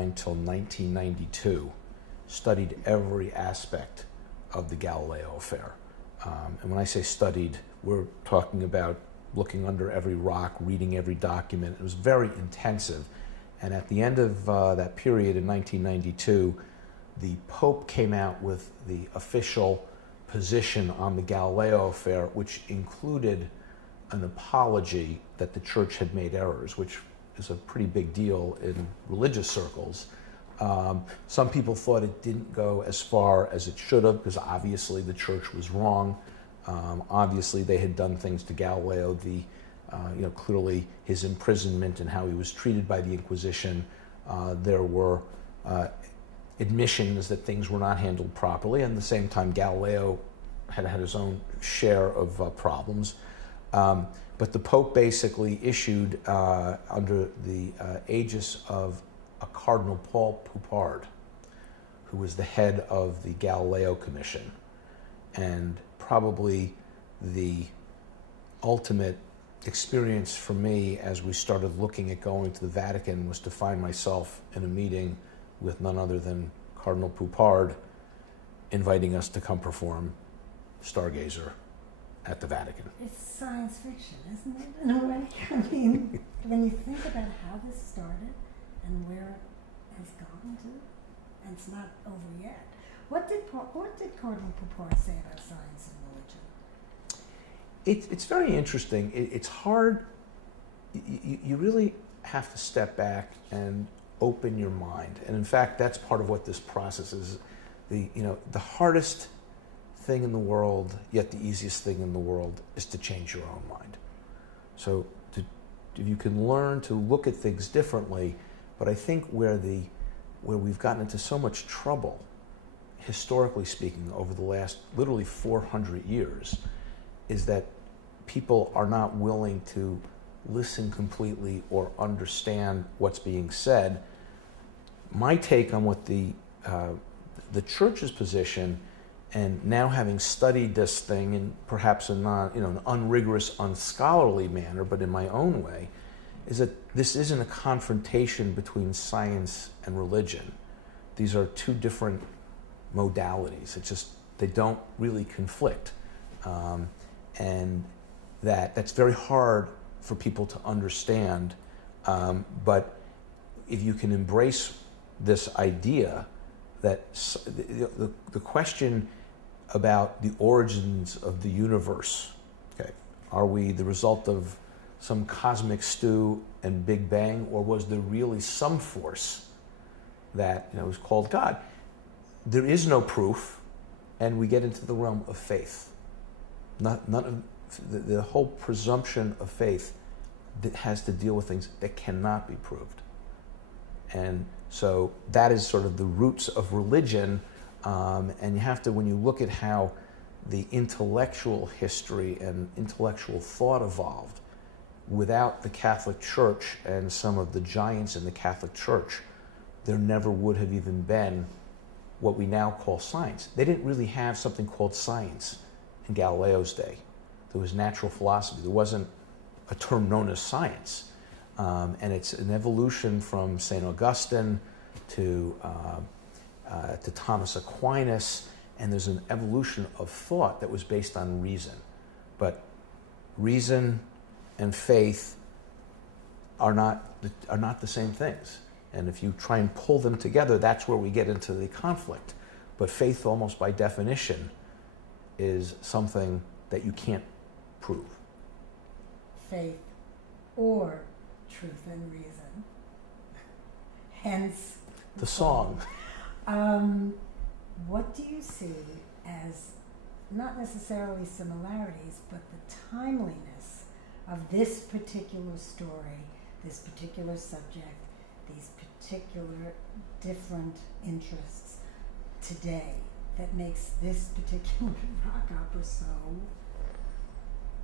until 1992, studied every aspect of the Galileo affair. And when I say studied, we're talking about looking under every rock, reading every document. It was very intensive. And at the end of that period in 1992, the Pope came out with the official position on the Galileo affair, which included an apology that the church had made errors, which is a pretty big deal in religious circles. Some people thought it didn't go as far as it should have, because obviously the church was wrong. Obviously they had done things to Galileo, clearly his imprisonment and how he was treated by the Inquisition. There were admissions that things were not handled properly, and at the same time Galileo had his own share of problems. But the Pope basically issued, under the aegis of a Cardinal Paul Poupard, who was the head of the Galileo Commission, and probably the ultimate experience for me as we started looking at going to the Vatican was to find myself in a meeting with none other than Cardinal Poupard inviting us to come perform Stargazer at the Vatican. It's science fiction, isn't it, in a way? I mean, when you think about how this started and where it has gone to, and it's not over yet. What did Cardinal Poupard say about science and religion? It's very interesting. It's hard. You really have to step back and open your mind. And in fact, that's part of what this process is. The hardest thing in the world, yet the easiest thing in the world, is to change your own mind. So if you can learn to look at things differently, but I think where we've gotten into so much trouble, historically speaking, over the last literally 400 years, is that people are not willing to listen completely or understand what's being said. My take on what the church's position, and now having studied this thing in perhaps an unrigorous, unscholarly manner, but in my own way, is that this isn't a confrontation between science and religion. These are two different modalities. It's just, they don't really conflict. And that's very hard for people to understand. But if you can embrace this idea that the question about the origins of the universe, okay, are we the result of some cosmic stew and Big Bang, or was there really some force that was called God? There is no proof, and we get into the realm of faith. The whole presumption of faith that has to deal with things that cannot be proved. And so that is sort of the roots of religion, and you have to, when you look at how the intellectual history and intellectual thought evolved, without the Catholic Church and some of the giants in the Catholic Church, there never would have even been what we now call science. They didn't really have something called science in Galileo's day. There was natural philosophy. There wasn't a term known as science. And it's an evolution from St. Augustine to Thomas Aquinas, and there's an evolution of thought that was based on reason. But reason and faith are not the same things. And if you try and pull them together, that's where we get into the conflict. But faith, almost by definition, is something that you can't prove. Faith or truth and reason. Hence the song. What do you see as, not necessarily similarities, but the timeliness of this particular story, this particular subject, these particular different interests today that makes this particular rock opera so,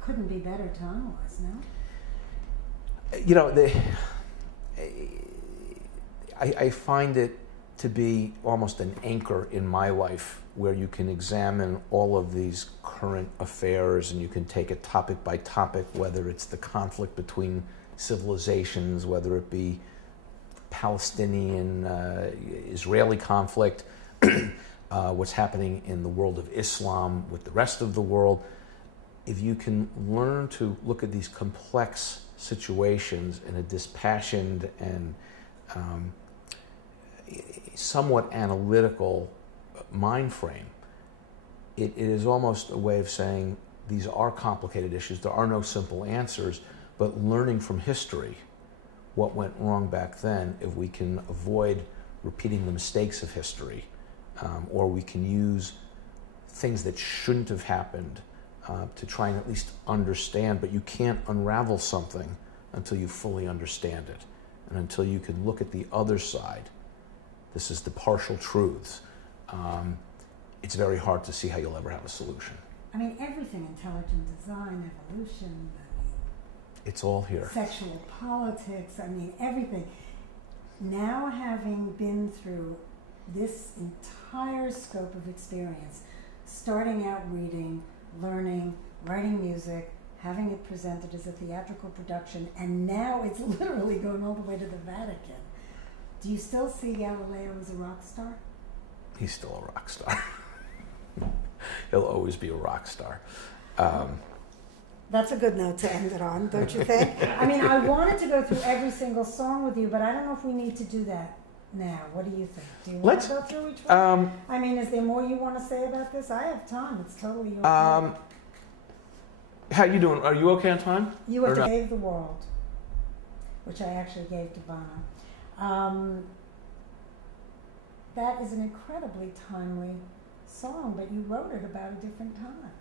couldn't be better time-wise, no? I find it to be almost an anchor in my life, where you can examine all of these current affairs and you can take it topic by topic, whether it's the conflict between civilizations, whether it be Palestinian-Israeli conflict, what's happening in the world of Islam with the rest of the world. If you can learn to look at these complex situations in a dispassioned and somewhat analytical mind frame, it is almost a way of saying these are complicated issues. There are no simple answers, but learning from history what went wrong back then, if we can avoid repeating the mistakes of history, or we can use things that shouldn't have happened to try and at least understand. But you can't unravel something until you fully understand it, and until you can look at the other side. This is the partial truths. It's very hard to see how you'll ever have a solution. I mean, everything, intelligent design, evolution, it's all here. Sexual politics, I mean, everything. Now, having been through this entire scope of experience, starting out reading, learning, writing music, having it presented as a theatrical production, and now it's literally going all the way to the Vatican. Do you still see Galileo as a rock star? He's still a rock star. He'll always be a rock star. That's a good note to end it on, don't you think? I mean, I wanted to go through every single song with you, but I don't know if we need to do that now. What do you think? Do you want to go through each one? I mean, is there more you want to say about this? I have time. It's totally your time. How you doing? Are you okay on time? You have to Save the World, which I actually gave to Bono. That is an incredibly timely song, but you wrote it about a different time.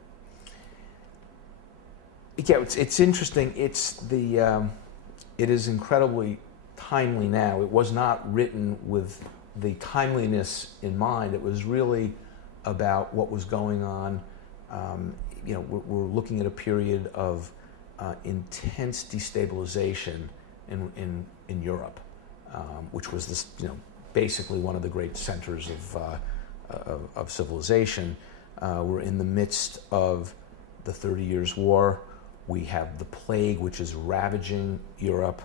Yeah, it's interesting. It is incredibly timely now. It was not written with the timeliness in mind. It was really about what was going on. We're looking at a period of intense destabilization in Europe, which was this, basically one of the great centers of civilization. We're in the midst of the 30 Years' War. We have the plague, which is ravaging Europe.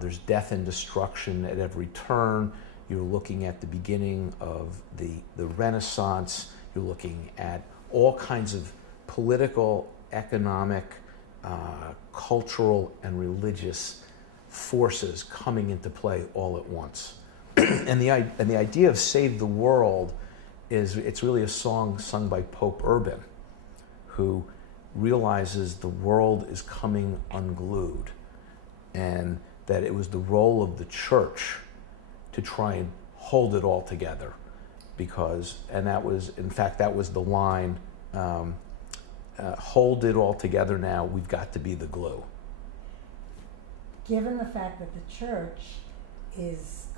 There's death and destruction at every turn. You're looking at the beginning of the Renaissance. You're looking at all kinds of political, economic, cultural, and religious forces coming into play all at once. And the idea of Save the World it's really a song sung by Pope Urban, who realizes the world is coming unglued, and that it was the role of the church to try and hold it all together, that was the line, hold it all together now, we've got to be the glue. Given the fact that the church is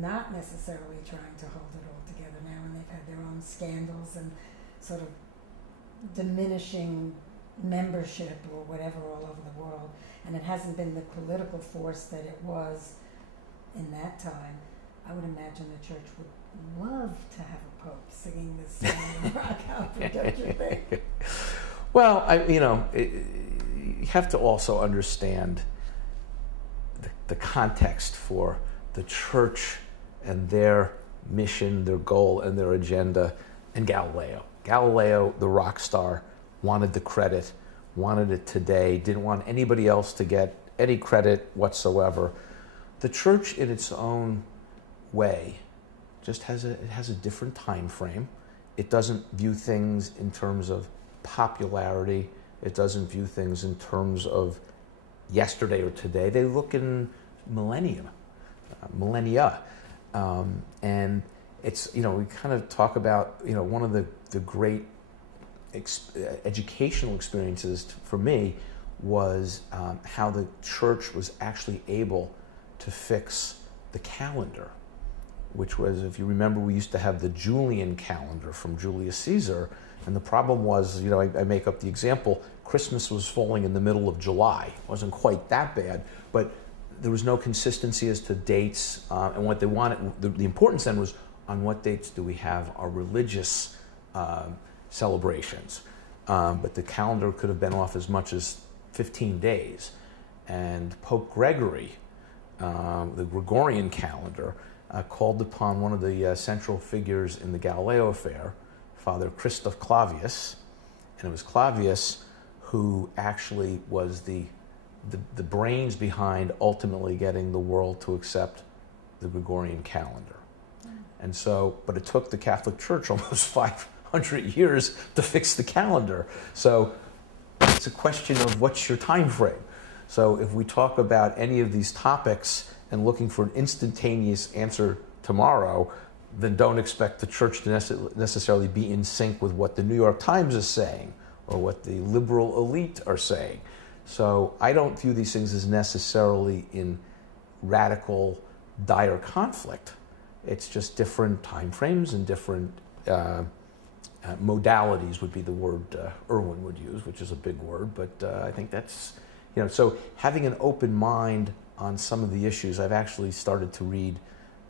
not necessarily trying to hold it all together now, and they've had their own scandals and sort of diminishing membership or whatever all over the world, and it hasn't been the political force that it was in that time, I would imagine the church would love to have a pope singing this song in rock opera, don't you think? Well, you have to also understand the context for the church and their mission, their goal, and their agenda, and Galileo. Galileo, the rock star, wanted the credit, wanted it today, didn't want anybody else to get any credit whatsoever. The church, in its own way, just has a different time frame. It doesn't view things in terms of popularity. It doesn't view things in terms of yesterday or today. They look in millennia. And it's, we kind of talk about, one of the great educational experiences for me was how the church was actually able to fix the calendar, which was, if you remember, we used to have the Julian calendar from Julius Caesar, and the problem was, I make up the example, Christmas was falling in the middle of July. It wasn't quite that bad, but there was no consistency as to dates, and what they wanted, the importance then was on what dates do we have our religious celebrations. But the calendar could have been off as much as 15 days. And Pope Gregory the Gregorian calendar, called upon one of the central figures in the Galileo affair, Father Christoph Clavius, and it was Clavius who actually was the brains behind ultimately getting the world to accept the Gregorian calendar. And so, but it took the Catholic Church almost 500 years to fix the calendar. So it's a question of what's your time frame. So if we talk about any of these topics and looking for an instantaneous answer tomorrow, then don't expect the church to necessarily be in sync with what the New York Times is saying or what the liberal elite are saying. So I don't view these things as necessarily in radical, dire conflict. It's just different time frames and different modalities would be the word Irwin would use, which is a big word, but I think that's, so having an open mind on some of the issues. I've actually started to read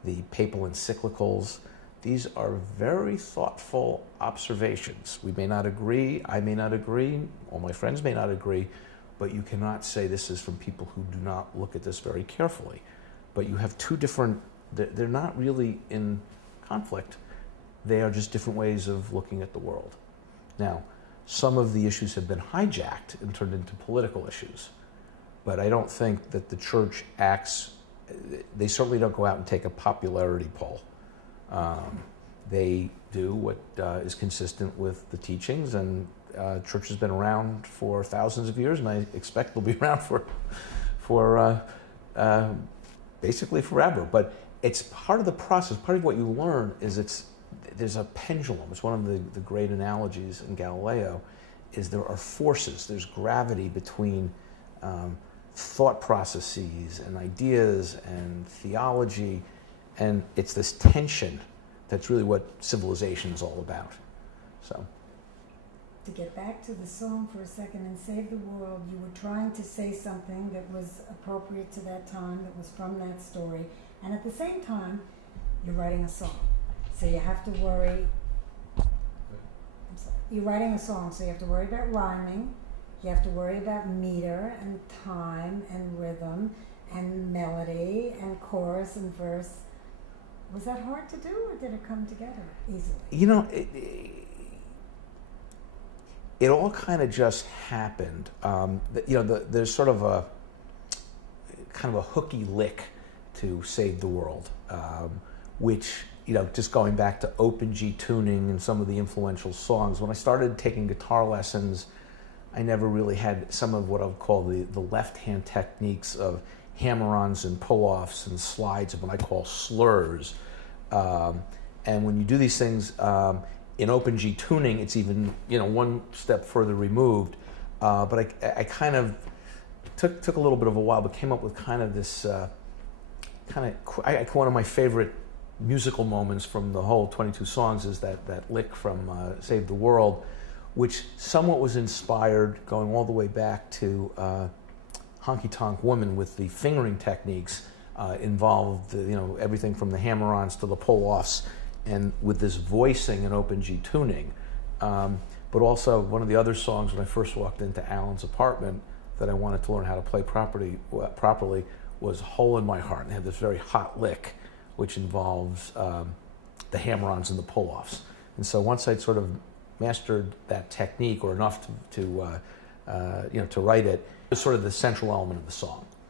the papal encyclicals. These are very thoughtful observations. We may not agree, I may not agree, all my friends may not agree, but you cannot say this is from people who do not look at this very carefully. But you have two different, they're not really in conflict. They are just different ways of looking at the world. Now, some of the issues have been hijacked and turned into political issues. But I don't think that the church acts, they certainly don't go out and take a popularity poll. They do what is consistent with the teachings, and church has been around for thousands of years, and I expect will be around for basically forever. But it's part of the process. Part of what you learn is there's a pendulum. It's one of the great analogies in Galileo, is there are forces. There's gravity between thought processes and ideas and theology, and it's this tension that's really what civilization is all about. So, to get back to the song for a second and save the world, you were trying to say something that was appropriate to that time, that was from that story, and at the same time, you're writing a song. So you have to worry, you're writing a song, so you have to worry about rhyming, you have to worry about meter and time and rhythm and melody and chorus and verse. Was that hard to do, or did it come together easily? It all kind of just happened. There's sort of a kind of a hooky lick to Save the World, which, just going back to open G tuning and some of the influential songs. When I started taking guitar lessons, I never really had some of what I would call the left-hand techniques of hammer-ons and pull-offs and slides of what I call slurs. And when you do these things in open G tuning, it's even one step further removed. But I kind of took a little bit of a while, but came up with kind of this one of my favorite musical moments from the whole 22 songs is that lick from Save the World, which somewhat was inspired going all the way back to Honky Tonk Woman with the fingering techniques involved, everything from the hammer-ons to the pull-offs, and with this voicing and open G tuning. But also one of the other songs when I first walked into Alan's apartment that I wanted to learn how to play properly was Hole in My Heart, and it had this very hot lick which involves the hammer-ons and the pull-offs. And so once I'd sort of mastered that technique, or enough to write it, it was sort of the central element of the song.